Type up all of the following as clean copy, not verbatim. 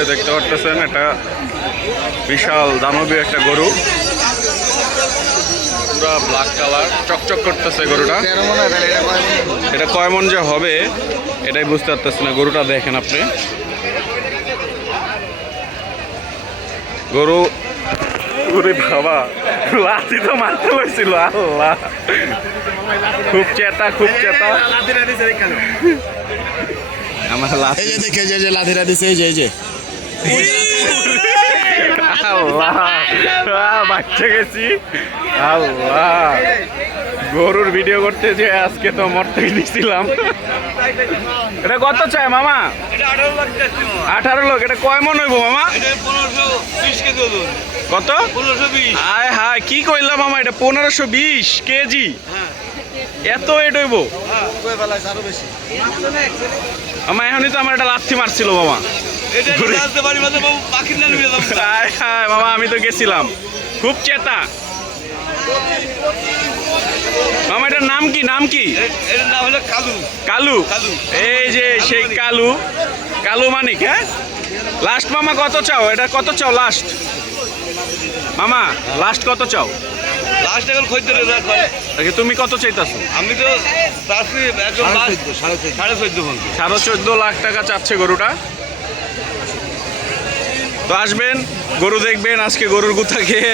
এই দেখতে পারতেছেন এটা বিশাল দানবীয় একটা গরু, পুরা ব্ল্যাক কালার, চকচক করতেছে গরুটা। এটা কয় মন যে হবে এটাই বুঝতে পারতেছি না। গরুটা দেখেন আপনি, গরু ওরে বাবা, লাঠি তো মারতে পারছিল। আল্লাহ, খুব চেতা, খুব চেতা। আমার লাঠি দেখে যে লাঠিটা দিছে, এই যে আল্লাহ, বাচ্চা গেছি। আল্লাহ, গরুর ভিডিও করতে যে আজকে তো মরতে দিছিলাম। এটা কত চাই মামা? 18 লাখ। এটা কয় মন হইব মামা? কত? আয় হায়, কি কইলাম মামা? এটা 1520 কেজি। এত ওয়েট হইব মামা? এখনই তো আমার একটা লাথি মারছিল মামা। মামা আমি তো গেছিলাম, খুব চেতা। মামা এটার নাম কি? নাম কি? এর নাম হলো কালু। কালু? এই যে সেই কালু, কালু মানিক। হ্যাঁ, লাস্ট মামা কত চাও? এটা কত চাও লাস্ট মামা? লাস্ট কত চাও? লাস্ট এখন খদ্দের তুমি কত চাইতাছো? আমি তো 14.5 লাখ টাকা চাচ্ছে গরুটা। তো আসবেন, গরু দেখবেন। আজকে গরুর গুতা খেয়ে,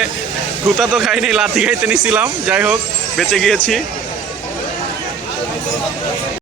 গুতা তো খাইনি, লাথি খাইতে নিছিলাম, যাই হোক বেঁচে গিয়েছি।